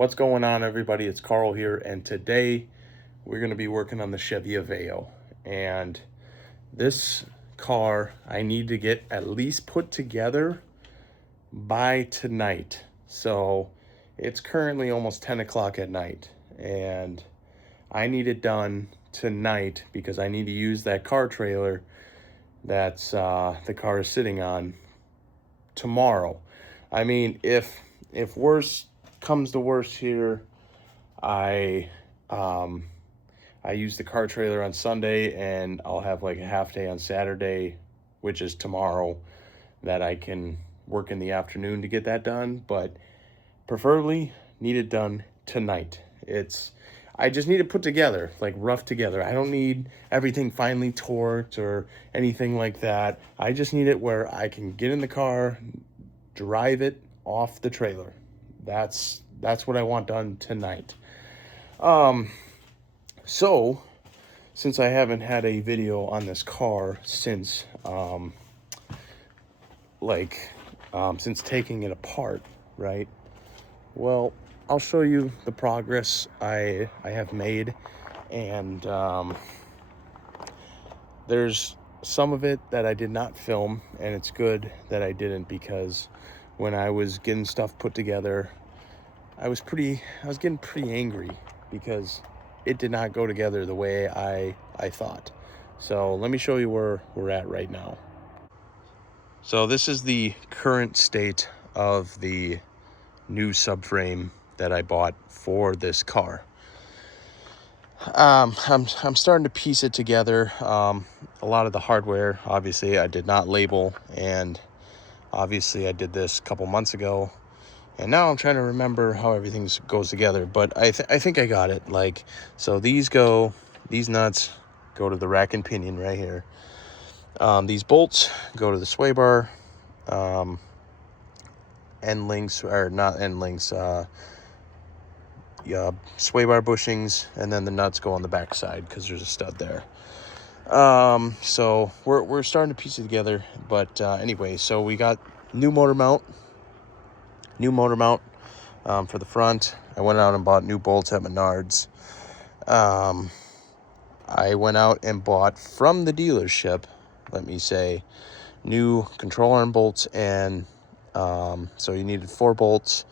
What's going on, everybody? It's Carl here, and today we're going to be working on the Chevy Aveo. And this car I need to get at least put together by tonight. So it's currently almost 10 o'clock at night, and I need it done tonight because I need to use that car trailer that's the car is sitting on tomorrow. I mean, if worse comes to worse here, I um I use the car trailer on Sunday, and I'll have like a half day on Saturday, which is tomorrow, that I can work in the afternoon to get that done, but preferably need it done tonight. I just need it put together, like rough together. I don't need everything finely torqued or anything like that. I just need it where I can get in the car, drive it off the trailer. That's what I want done tonight. So since I haven't had a video on this car since since taking it apart, right? Well, I'll show you the progress I have made, and there's some of it that I did not film, and it's good that I didn't, because when I was getting stuff put together, I was getting pretty angry because it did not go together the way I thought. So let me show you where we're at right now. So this is the current state of the new subframe that I bought for this car. I'm starting to piece it together. A lot of the hardware, obviously, I did not label, and obviously I did this a couple months ago, and now I'm trying to remember how everything goes together. But I think I got it. Like, so these nuts go to the rack and pinion right here. These bolts go to the sway bar. End links, or not end links, sway bar bushings, and then the nuts go on the back side because there's a stud there. So we're starting to piece it together. But anyway, so we got new motor mount for the front. I went out and bought new bolts at Menards. I went out and bought from the dealership, let me say, new control arm bolts, and so you needed 4 bolts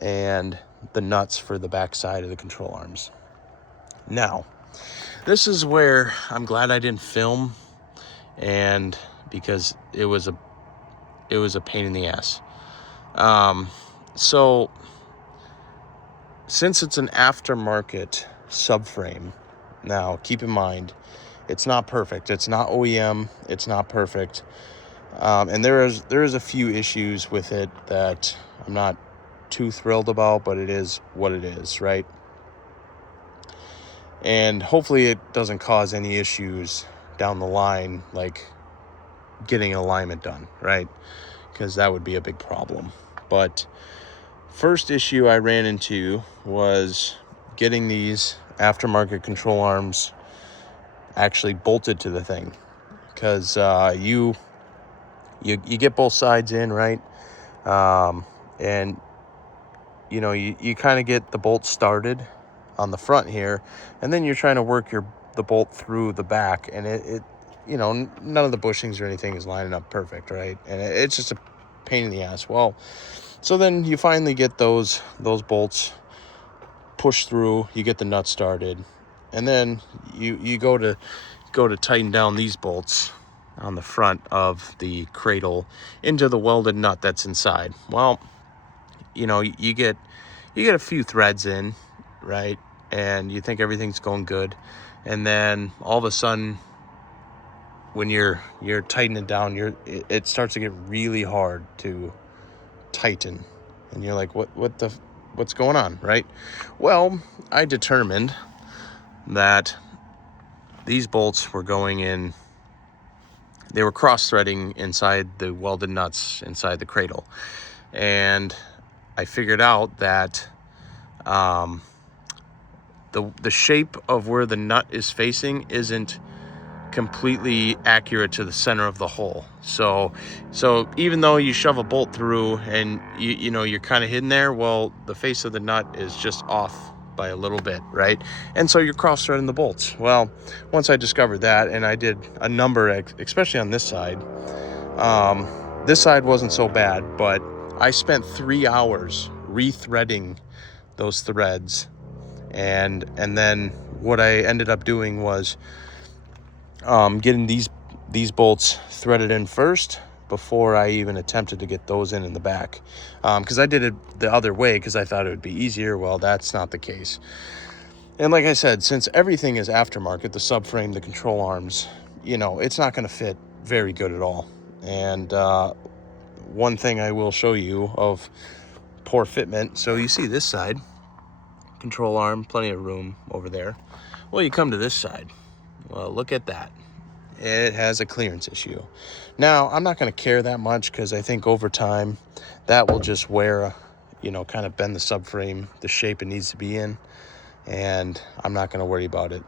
and the nuts for the back side of the control arms. Now, this is where I'm glad I didn't film, and because it was a pain in the ass. So since it's an aftermarket subframe, now keep in mind, it's not perfect. It's not OEM. It's not perfect. And there is a few issues with it that I'm not too thrilled about, but it is what it is, right? And hopefully it doesn't cause any issues down the line, like getting alignment done, right? Because that would be a big problem. But first issue I ran into was getting these aftermarket control arms actually bolted to the thing, because you get both sides in, right? And you kind of get the bolt started on the front here, and then you're trying to work the bolt through the back, and it none of the bushings or anything is lining up perfect, right? And it's just a pain in the ass. Well, so then you finally get those bolts pushed through, you get the nut started, and then you go to tighten down these bolts on the front of the cradle into the welded nut that's inside. Well, you get a few threads in, right? And you think everything's going good, and then all of a sudden, when you're tightening it down, it starts to get really hard to tighten, and you're like, what's going on, right? Well, I determined that these bolts were going in. They were cross-threading inside the welded nuts inside the cradle, and I figured out that the shape of where the nut is facing isn't completely accurate to the center of the hole. So even though you shove a bolt through and you know you're kind of hidden there, well, the face of the nut is just off by a little bit, right? And so you're cross-threading the bolts. Well, once I discovered that, and I did a number, especially on this side, this side wasn't so bad, but I spent 3 hours rethreading those threads, and then what I ended up doing was getting these bolts threaded in first before I even attempted to get those in the back, because I did it the other way because I thought it would be easier. Well, that's not the case. And like I said, since everything is aftermarket, the subframe, the control arms, you know, it's not going to fit very good at all. And one thing I will show you of poor fitment, so you see this side, control arm, plenty of room over there. Well, you come to this side. Well, look at that. It has a clearance issue. Now, I'm not going to care that much because I think over time that will just wear, you know, kind of bend the subframe the shape it needs to be in, and I'm not going to worry about it.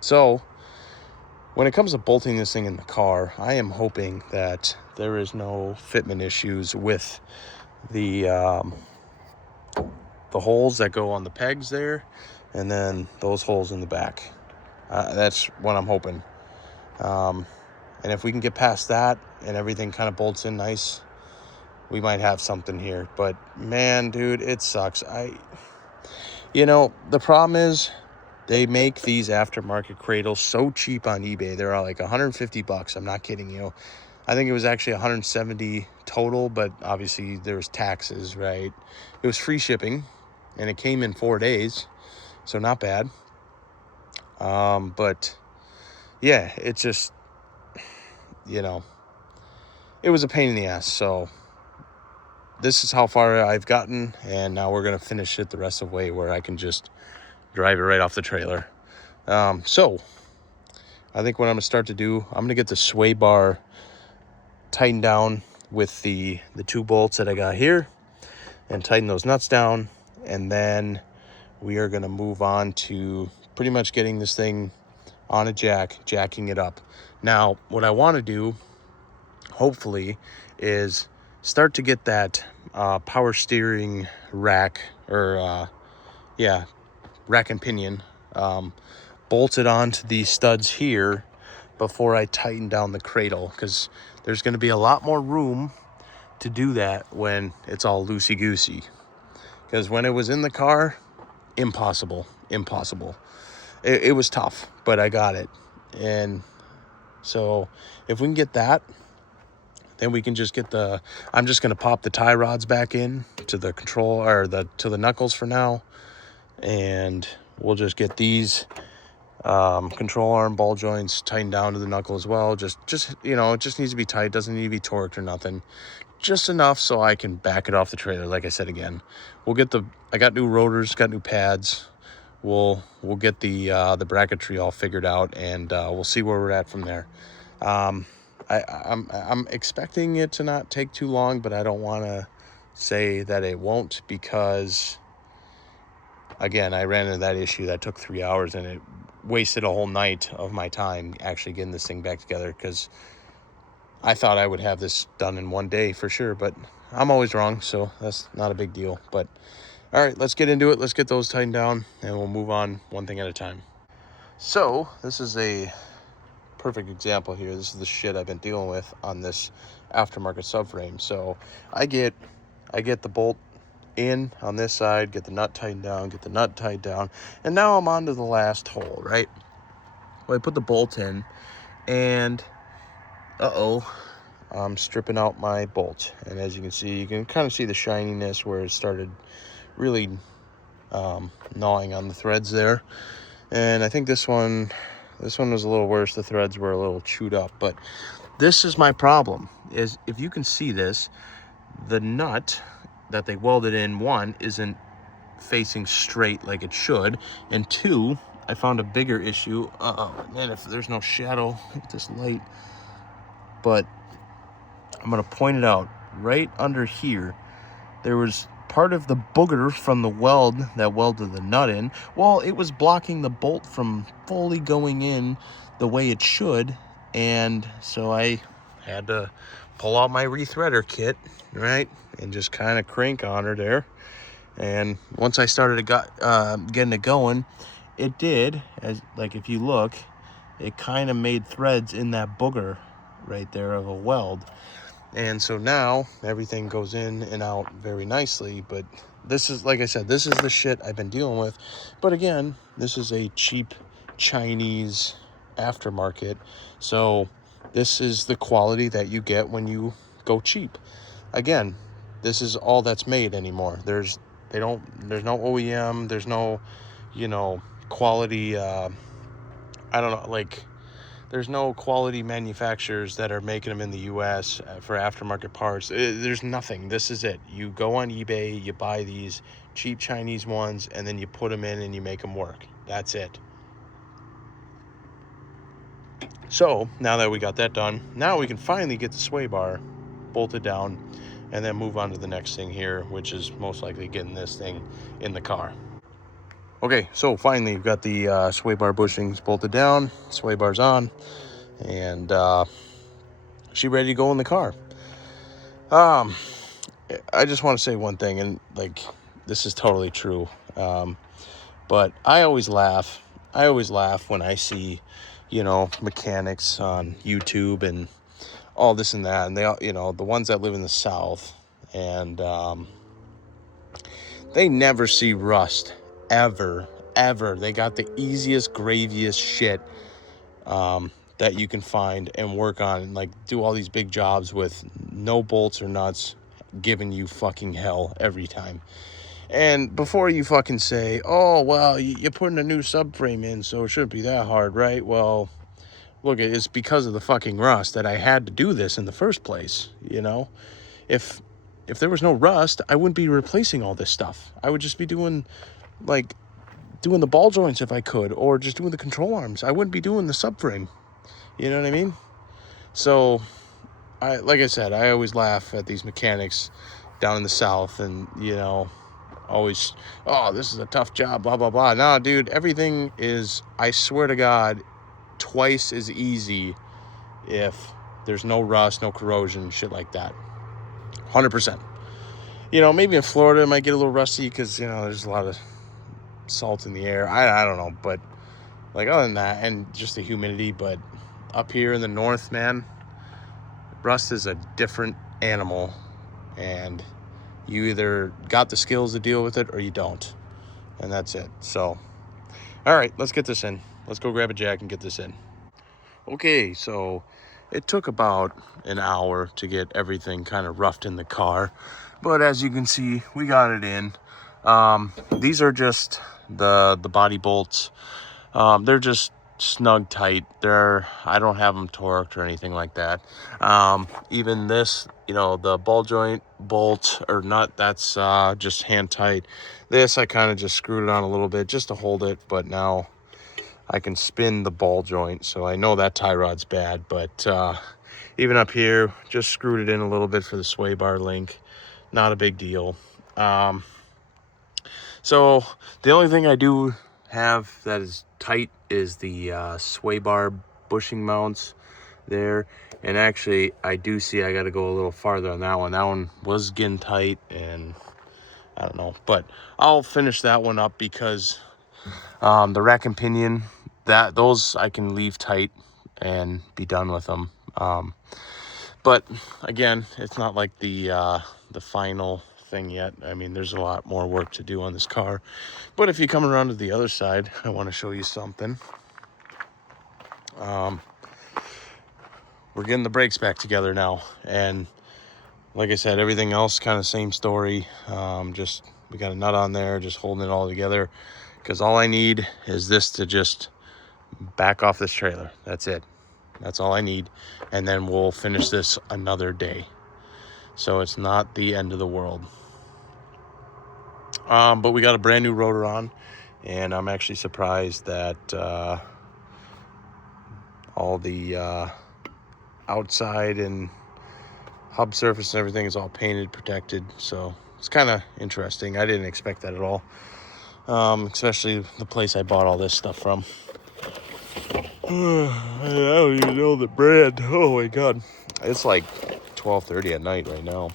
So when it comes to bolting this thing in the car, I am hoping that there is no fitment issues with the holes that go on the pegs there, and then those holes in the back. That's what I'm hoping. And if we can get past that and everything kind of bolts in nice, we might have something here. But man, dude, it sucks. You know, the problem is they make these aftermarket cradles so cheap on eBay. They're like $150. I'm not kidding you. I think it was actually 170 total, but obviously there was taxes, right? It was free shipping, and it came in 4 days, so not bad. But yeah, it's just, you know, it was a pain in the ass. So this is how far I've gotten, and now we're going to finish it the rest of the way where I can just drive it right off the trailer. So I think what I'm going to start to do, I'm going to get the sway bar tightened down with the 2 bolts that I got here and tighten those nuts down. And then we are going to move on to pretty much getting this thing on a jacking it up. Now, what I want to do, hopefully, is start to get that power steering rack, or rack and pinion, bolted onto these studs here before I tighten down the cradle, because there's going to be a lot more room to do that when it's all loosey-goosey. Because when it was in the car, impossible. It was tough, but I got it. And so if we can get that, then we can just get I'm just going to pop the tie rods back in to the control, or to the knuckles for now. And we'll just get these control arm ball joints tightened down to the knuckle as well. Just, you know, it just needs to be tight. Doesn't need to be torqued or nothing. Just enough so I can back it off the trailer. Like I said, again, we'll get I got new rotors, got new pads. We'll get the bracketry all figured out, and we'll see where we're at from there. I'm expecting it to not take too long, but I don't want to say that it won't, because again, I ran into that issue that took 3 hours, and it wasted a whole night of my time actually getting this thing back together, because I thought I would have this done in 1 day for sure, but I'm always wrong, so that's not a big deal. But all right, let's get into it. Let's get those tightened down, and we'll move on one thing at a time. So this is a perfect example here. This is the shit I've been dealing with on this aftermarket subframe. So I get the bolt in on this side, get the nut tightened down, and now I'm on to the last hole, right? Well, I put the bolt in, and I'm stripping out my bolt, and as you can see, you can kind of see the shininess where it started really gnawing on the threads there. And I think this one was a little worse. The threads were a little chewed up. But this is my problem, is if you can see this, the nut that they welded in, 1, isn't facing straight like it should, and 2, I found a bigger issue. Man, if there's no shadow with this light, but I'm gonna point it out. Right under here, there was part of the booger from the weld that welded the nut in. Well, it was blocking the bolt from fully going in the way it should, And so I had to pull out my rethreader kit, right, and just kind of crank on her there. And once I started getting it going, it did, as like if you look, it kind of made threads in that booger right there of a weld. And so now everything goes in and out very nicely. But this is, like I said, this is the shit I've been dealing with. But again, this is a cheap Chinese aftermarket. So this is the quality that you get when you go cheap. Again, this is all that's made anymore. There's no OEM, there's no, quality, I don't know, like, there's no quality manufacturers that are making them in the US for aftermarket parts. There's nothing. This is it. You go on eBay, you buy these cheap Chinese ones, and then you put them in and you make them work. That's it. So now that we got that done, now we can finally get the sway bar bolted down and then move on to the next thing here, which is most likely getting this thing in the car. Okay, so finally we've got the sway bar bushings bolted down, sway bar's on, and she ready to go in the car. I just want to say one thing, and like, this is totally true. But I always laugh when I see, mechanics on YouTube and all this and that, and they all, the ones that live in the South, and they never see rust ever. They got the easiest, graviest shit that you can find and work on, and like do all these big jobs with no bolts or nuts, giving you fucking hell every time. And before you fucking say, oh, well, you're putting a new subframe in, so it shouldn't be that hard, right? Well, look, it's because of the fucking rust that I had to do this in the first place, If there was no rust, I wouldn't be replacing all this stuff. I would just be doing the ball joints if I could, or just doing the control arms. I wouldn't be doing the subframe. You know what I mean? So, like I said, I always laugh at these mechanics down in the South, and, always, oh, this is a tough job, blah, blah, blah. Nah, dude, everything is, I swear to God, twice as easy if there's no rust, no corrosion, shit like that. 100%. Maybe in Florida it might get a little rusty because, there's a lot of salt in the air. I don't know, but like other than that, and just the humidity, but up here in the north, man, rust is a different animal, and you either got the skills to deal with it or you don't, and that's it. So, all right, let's get this in. Let's go grab a jack and get this in. Okay, so it took about an hour to get everything kind of roughed in the car, but as you can see, we got it in. These are just the body bolts. They're just snug tight. I don't have them torqued or anything like that. Even this, the ball joint bolt or nut, that's just hand tight. This, I kind of just screwed it on a little bit just to hold it, but now I can spin the ball joint, so I know that tie rod's bad, but even up here, just screwed it in a little bit for the sway bar link. Not a big deal. So the only thing I do have that is tight is the sway bar bushing mounts there. And actually, I do see I got to go a little farther on that one. That one was getting tight, and I don't know. But I'll finish that one up because the rack and pinion, those I can leave tight and be done with them. But again, it's not like the final thing yet. I mean, there's a lot more work to do on this car. But if you come around to the other side, I want to show you something. We're getting the brakes back together now, and like I said, everything else kind of same story. Just we got a nut on there, just holding it all together, because all I need is this to just back off this trailer. That's it. That's all I need, and then we'll finish this another day. So it's not the end of the world. But we got a brand new rotor on, and I'm actually surprised that all the outside and hub surface and everything is all painted, protected. So it's kind of interesting. I didn't expect that at all, especially the place I bought all this stuff from. I don't even know the brand. Oh my god. It's like 12:30 at night right now.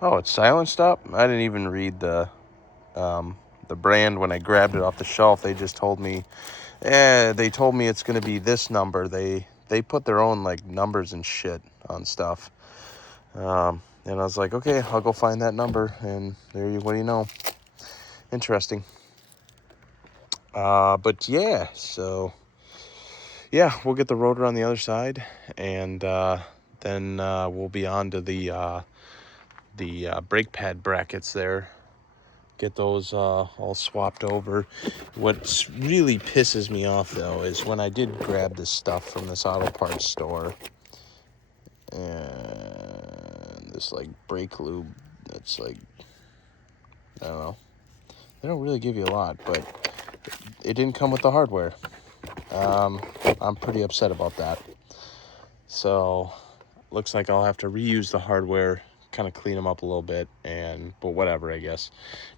Oh, it's Silent Stop? I didn't even read the brand when I grabbed it off the shelf. They just told me, they told me it's going to be this number. They put their own like numbers and shit on stuff. And I was like, okay, I'll go find that number. And there you, what do you know? Interesting. But yeah, so yeah, we'll get the rotor on the other side, and then we'll be on to the brake pad brackets there. Get those all swapped over. What really pisses me off though is when I did grab this stuff from this auto parts store, and this like brake lube that's like, I don't know, they don't really give you a lot, but it didn't come with the hardware. I'm pretty upset about that. So looks like I'll have to reuse the hardware, kind of clean them up a little bit, but whatever, I guess.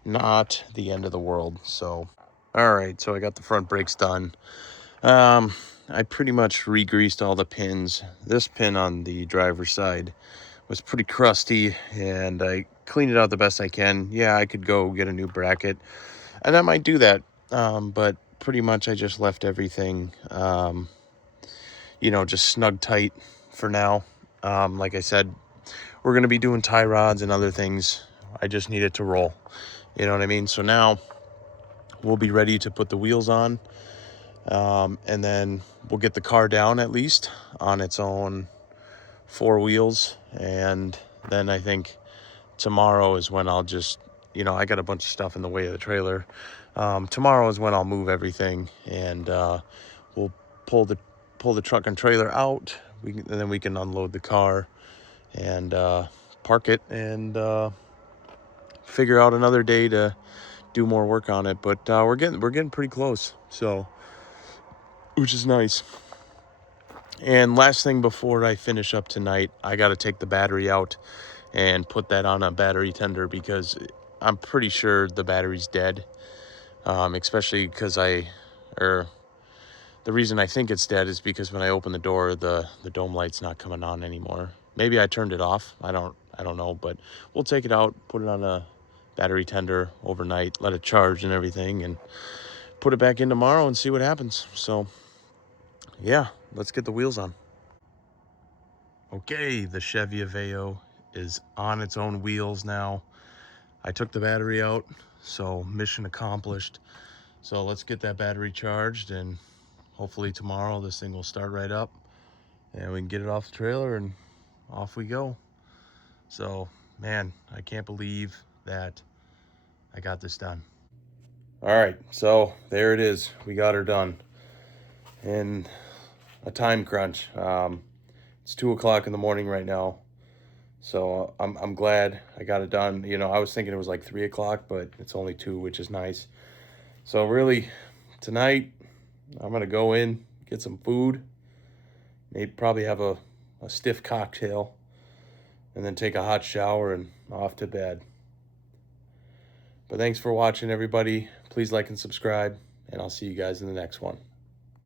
Not the end of the world. So all right, so I got the front brakes done. I pretty much re-greased all the pins. This pin on the driver's side was pretty crusty, and I cleaned it out the best I can. Yeah, I could go get a new bracket, and I might do that. But pretty much I just left everything, just snug tight for now. Like I said, we're going to be doing tie rods and other things. I just need it to roll. You know what I mean? So now we'll be ready to put the wheels on. And then we'll get the car down at least on its own 4 wheels. And then I think tomorrow is when I'll just, I got a bunch of stuff in the way of the trailer. Tomorrow is when I'll move everything, and we'll pull the truck and trailer out. And then we can unload the car and park it, and figure out another day to do more work on it. But we're getting pretty close, so, which is nice. And last thing before I finish up tonight, I got to take the battery out and put that on a battery tender, because I'm pretty sure the battery's dead. Especially because the reason I think it's dead is because when I open the door, the dome light's not coming on anymore. Maybe I turned it off. I don't know, but we'll take it out, put it on a battery tender overnight, let it charge and everything, and put it back in tomorrow and see what happens. So yeah, let's get the wheels on. Okay, the Chevy Aveo is on its own wheels now. I took the battery out, so mission accomplished. So let's get that battery charged, and hopefully tomorrow this thing will start right up and we can get it off the trailer and off we go. So, man, I can't believe that I got this done. All right, so there it is. We got her done in a time crunch. It's 2 o'clock in the morning right now. So I'm glad I got it done. I was thinking it was like 3 o'clock, but it's only 2, which is nice. So really, tonight, I'm going to go in, get some food, maybe probably have a stiff cocktail, and then take a hot shower and off to bed. But thanks for watching, everybody. Please like and subscribe, and I'll see you guys in the next one.